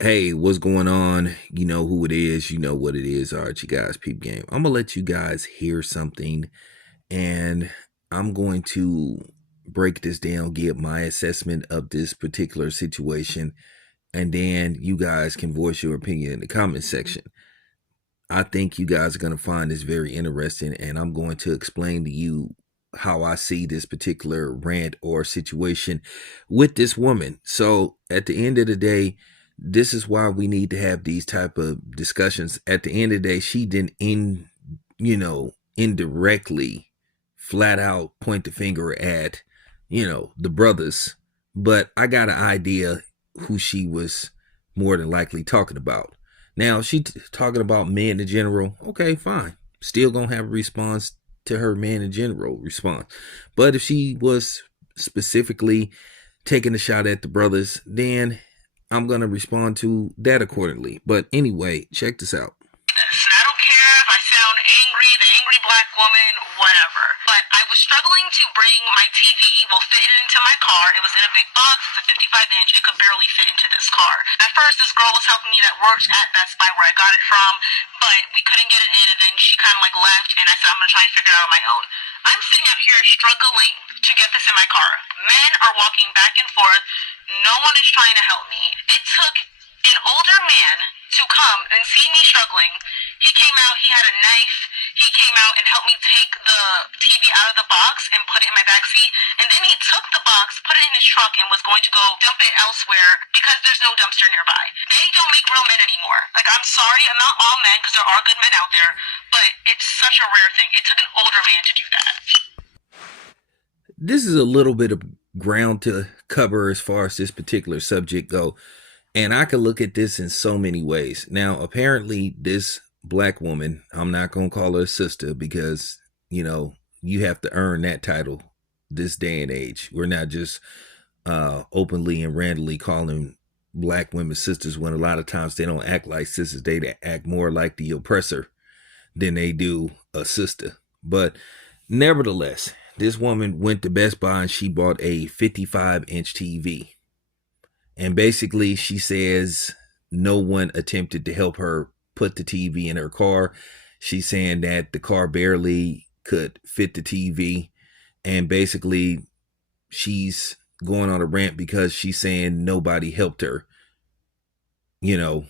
Hey, what's going on? You know who it is. You know what it is. All right, you guys, peep game. I'm going to let you guys hear something and I'm going to break this down, give my assessment of this particular situation, and then you guys can voice your opinion in the comment section. I think you guys are going to find this very interesting, and I'm going to explain to you how I see this particular rant or situation with this woman. So at the end of the day, this is why we need to have these type of discussions. At the end of the day, she didn't indirectly flat out point the finger at, the brothers, but I got an idea who she was more than likely talking about. Now, she talking about men in general. Okay, fine. Still gonna have a response to her man in general response. But if she was specifically taking a shot at the brothers, then I'm gonna respond to that accordingly. But anyway, check this out. And I don't care if I sound angry, the angry black woman, whatever. But I was struggling to bring my TV, fit it into my car. It was in a big box, it's a 55-inch, it could barely fit into this car. At first, this girl was helping me that worked at Best Buy where I got it from, but we couldn't get it in, and then she kind of like left, and I said, I'm going to try and figure it out on my own. I'm sitting out here struggling to get this in my car. Men are walking back and forth. No one is trying to help me. It took an older man to come and see me struggling. He came out, he had a knife, he came out and helped me take the TV out of the box and put it in my back seat. And then he took the box, put it in his truck, and was going to go dump it elsewhere because there's no dumpster nearby. They don't make real men anymore. Like, I'm sorry, I'm not all men because there are good men out there, but it's such a rare thing. It took an older man to do that. This is a little bit of ground to cover as far as this particular subject go. And I could look at this in so many ways. Now, apparently, this black woman, I'm not going to call her a sister because, you have to earn that title this day and age. We're not just openly and randomly calling black women sisters when a lot of times they don't act like sisters. They act more like the oppressor than they do a sister. But nevertheless, this woman went to Best Buy and she bought a 55-inch TV. And basically, she says no one attempted to help her put the TV in her car. She's saying that the car barely could fit the TV. And basically, she's going on a rant because she's saying nobody helped her, you know.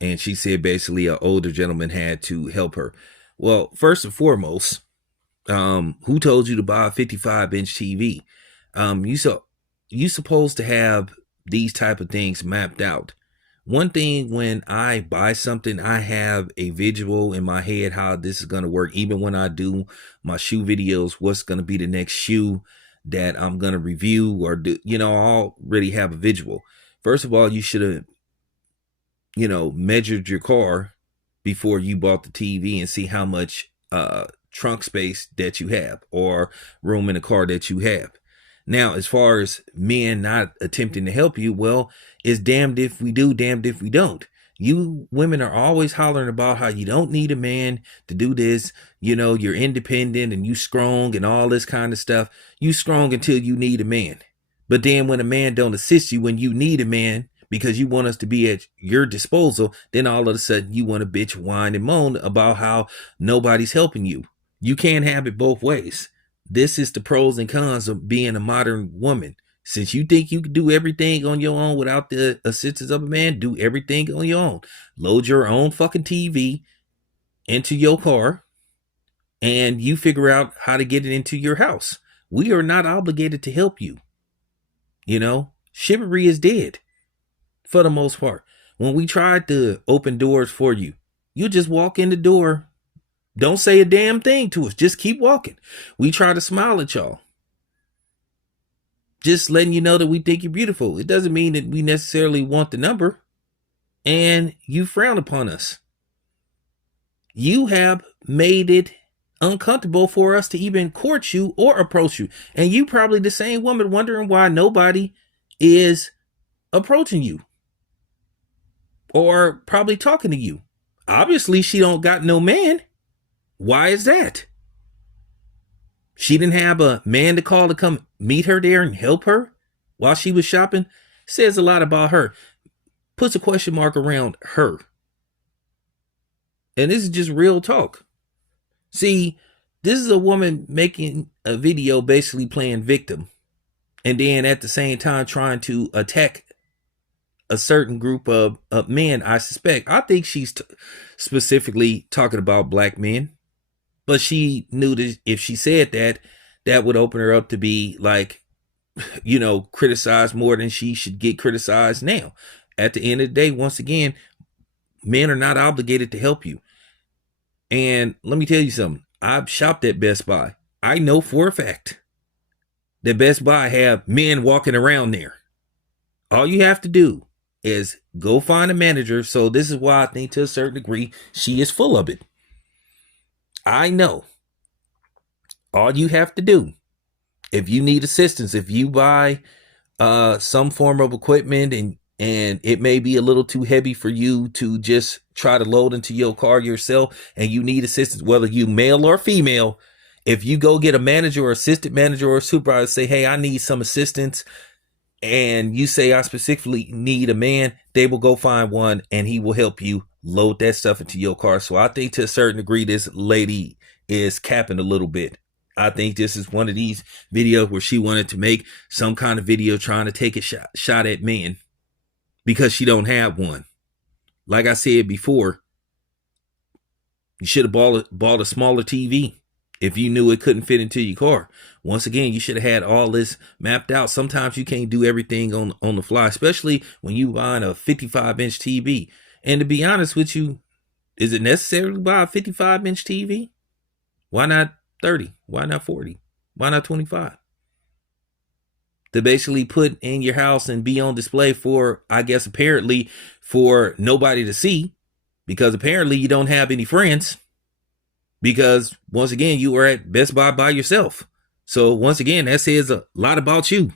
And she said basically an older gentleman had to help her. Well, first and foremost, who told you to buy a 55-inch TV? You supposed to have these type of things mapped out. One thing, when I buy something, I have a visual in my head how this is going to work. Even when I do my shoe videos, what's going to be the next shoe that I'm going to review or do, I already have a visual. First of all, you should have, measured your car before you bought the TV and see how much trunk space that you have or room in the car that you have. Now, as far as men not attempting to help you, well, it's damned if we do, damned if we don't. You women are always hollering about how you don't need a man to do this. You're independent and you strong and all this kind of stuff. You strong until you need a man. But then when a man don't assist you when you need a man because you want us to be at your disposal, then all of a sudden you want to bitch, whine, and moan about how nobody's helping you. You can't have it both ways. This is the pros and cons of being a modern woman. Since you think you can do everything on your own without the assistance of a man, do everything on your own. Load your own fucking TV into your car and you figure out how to get it into your house. We are not obligated to help you. Chivalry is dead for the most part. When we tried to open doors for you, you just walk in the door. Don't say a damn thing to us. Just keep walking. We try to smile at y'all. Just letting you know that we think you're beautiful. It doesn't mean that we necessarily want the number. And you frown upon us. You have made it uncomfortable for us to even court you or approach you. And you probably the same woman wondering why nobody is approaching you. Or probably talking to you. Obviously, she don't got no man. Why is that? She didn't have a man to call to come meet her there and help her while she was shopping. Says a lot about her. puts a question mark around her. And this is just real talk. See, this is a woman making a video basically playing victim, and then at the same time trying to attack a certain group of men, I suspect. I think she's specifically talking about black men, but she knew that if she said that, that would open her up to be like, criticized more than she should get criticized now. At the end of the day, once again, men are not obligated to help you. And let me tell you something. I've shopped at Best Buy. I know for a fact that Best Buy have men walking around there. All you have to do is go find a manager. So this is why I think to a certain degree, she is full of it. I know. All you have to do, if you need assistance, if you buy some form of equipment and it may be a little too heavy for you to just try to load into your car yourself, and you need assistance, whether you male or female, if you go get a manager or assistant manager or supervisor, say, hey, I need some assistance, and you say, I specifically need a man, they will go find one and he will help you load that stuff into your car. So I think to a certain degree, this lady is capping a little bit. I think this is one of these videos where she wanted to make some kind of video trying to take a shot at men because she don't have one. Like I said before, you should have bought a smaller TV if you knew it couldn't fit into your car. Once again, you should have had all this mapped out. Sometimes you can't do everything on the fly, especially when you buying a 55-inch TV. And to be honest with you, is it necessary to buy a 55-inch TV? Why not 30? Why not 40? Why not 25? To basically put in your house and be on display for, I guess, apparently for nobody to see, because apparently you don't have any friends, because once again, you were at Best Buy by yourself. So once again, that says a lot about you.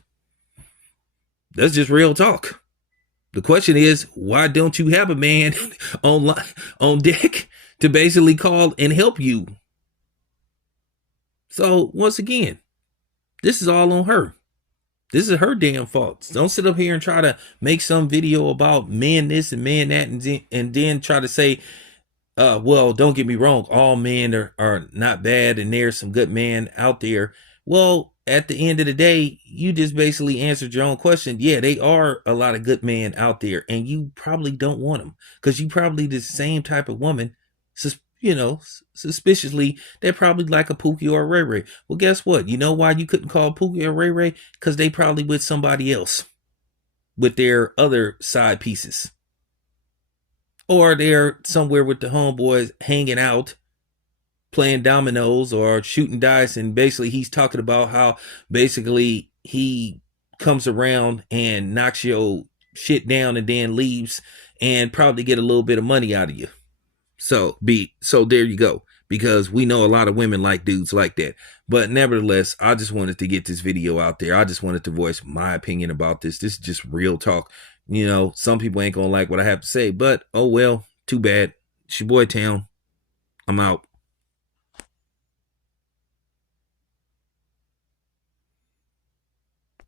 That's just real talk. The question is, why don't you have a man on deck to basically call and help you? So once again, this is all on her. This is her damn fault. Don't sit up here and try to make some video about men this and men that, and then try to say, well, don't get me wrong, all men are not bad and there's some good men out there. Well, at the end of the day, you just basically answered your own question. Yeah, they are a lot of good men out there, and you probably don't want them because you probably the same type of woman, suspiciously, they're probably like a Pookie or a Ray Ray. Well, guess what? You know why you couldn't call Pookie or Ray Ray? Because they probably with somebody else with their other side pieces. Or they're somewhere with the homeboys hanging out, playing dominoes or shooting dice, and basically he's talking about how basically he comes around and knocks your shit down and then leaves and probably get a little bit of money out of you. So there you go, because we know a lot of women like dudes like that. But nevertheless, I just wanted to get this video out there. I just wanted to voice my opinion about this. This is just real talk. Some people ain't gonna like what I have to say, but oh well, too bad. It's your boy Town. I'm out.